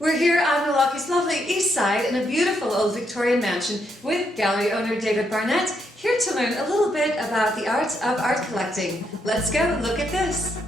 We're here on Milwaukee's lovely east side in a beautiful old Victorian mansion with gallery owner David Barnett, here to learn a little bit about the art of art collecting. Let's go look at this.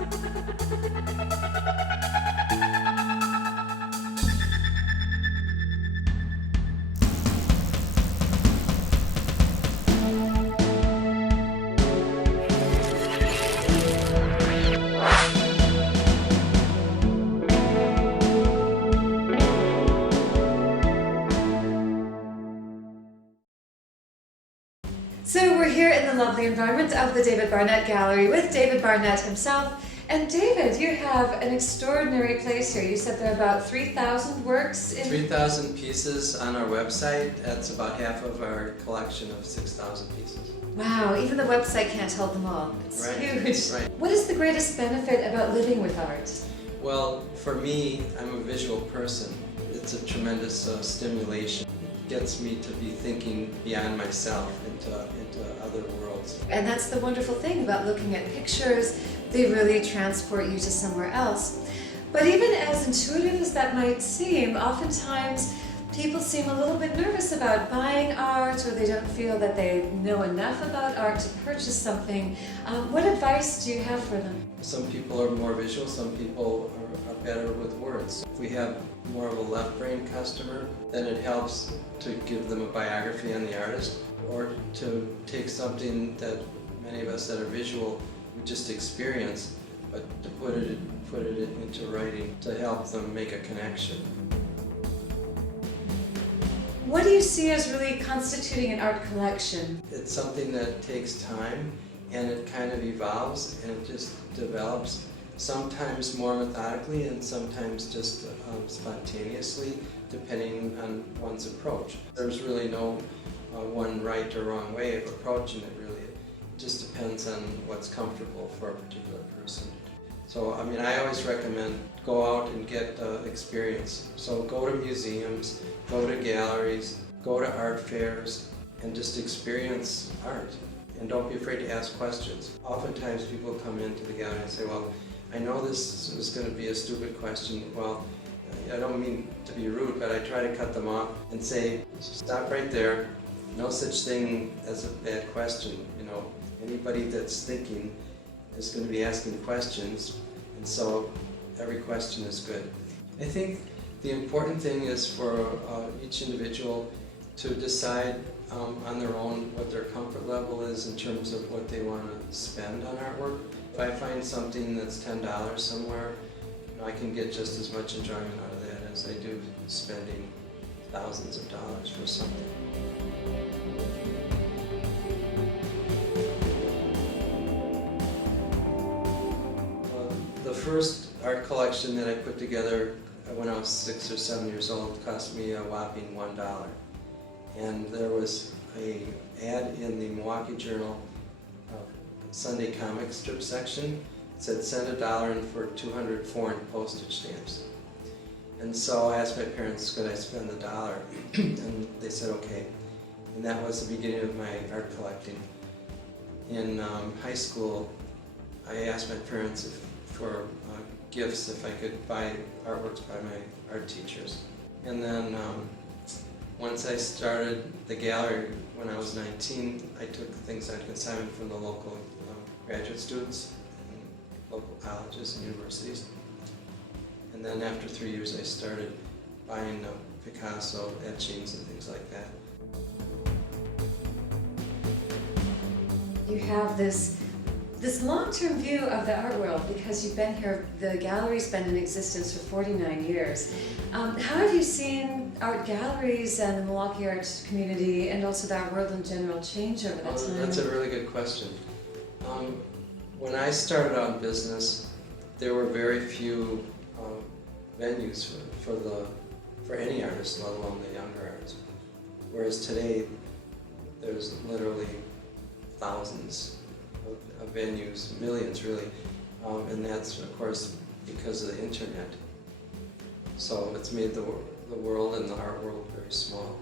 So we're here in the lovely environment of the David Barnett Gallery with David Barnett himself. And David, you have an extraordinary place here. You said there are about 3,000 works in... 3,000 pieces on our website. That's about half of our collection of 6,000 pieces. Wow, even the website can't hold them all. It's right, huge. Right. What is the greatest benefit about living with art? Well, for me, I'm a visual person. It's a tremendous stimulation. It gets me to be thinking beyond myself into other worlds. And that's the wonderful thing about looking at pictures. They really transport you to somewhere else. But even as intuitive as that might seem, oftentimes people seem a little bit nervous about buying art, or they don't feel that they know enough about art to purchase something. What advice do you have for them? Some people are more visual, some people are better with words. If we have more of a left brain customer, then it helps to give them a biography on the artist, or to take something that many of us that are visual we just experience, but to put it into writing to help them make a connection. What do you see as really constituting an art collection? It's something that takes time, and it kind of evolves, and it just develops, sometimes more methodically and sometimes just spontaneously, depending on one's approach. There's really no one right or wrong way of approaching it, really. It just depends on what's comfortable for a particular person. So, I mean, I always recommend go out and get experience. So go to museums, go to galleries, go to art fairs, and just experience art. And don't be afraid to ask questions. Oftentimes people come into the gallery and say, well, I know this is going to be a stupid question. Well, I don't mean to be rude, but I try to cut them off and say, stop right there. No such thing as a bad question. You know, anybody that's thinking is going to be asking questions, and so every question is good. I think the important thing is for each individual to decide on their own what their comfort level is in terms of what they want to spend on artwork. If I find something that's $10 somewhere, you know, I can get just as much enjoyment out of that as I do spending thousands of dollars for something. The first art collection that I put together when I was 6 or 7 years old cost me a whopping $1. And there was an ad in the Milwaukee Journal Sunday comic strip section. It said send $1 in for 200 foreign postage stamps. And so I asked my parents, could I spend the $1? And they said okay. And that was the beginning of my art collecting. In high school, I asked my parents for gifts if I could buy artworks by my art teachers. And then once I started the gallery when I was 19, I took things on consignment from the local graduate students and local colleges and universities. And then after 3 years I started buying Picasso etchings and things like that. You have this long-term view of the art world because you've been here, the gallery's been in existence for 49 years. How have you seen art galleries and the Milwaukee art community and also the art world in general change over that time? That's a really good question. When I started out in business, there were very few venues for any artist, let alone the younger artists. Whereas today, there's literally thousands of venues, millions really, and that's of course because of the internet. So it's made the world and the art world very small.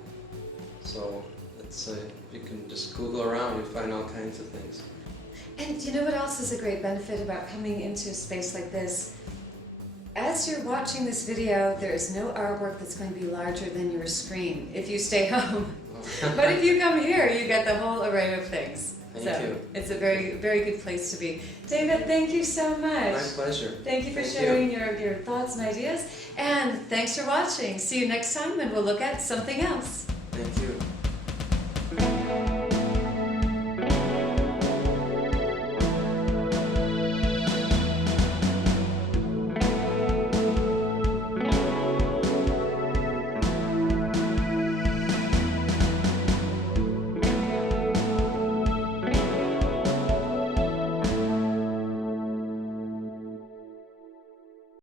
So it's you can just Google around and find all kinds of things. And you know what else is a great benefit about coming into a space like this? as you're watching this video, there is no artwork that's going to be larger than your screen if you stay home. But if you come here, you get the whole array of things. Thank you. It's a very, very good place to be. David, thank you so much. My pleasure. Thank you for sharing your thoughts and ideas. And thanks for watching. See you next time, and we'll look at something else. Thank you.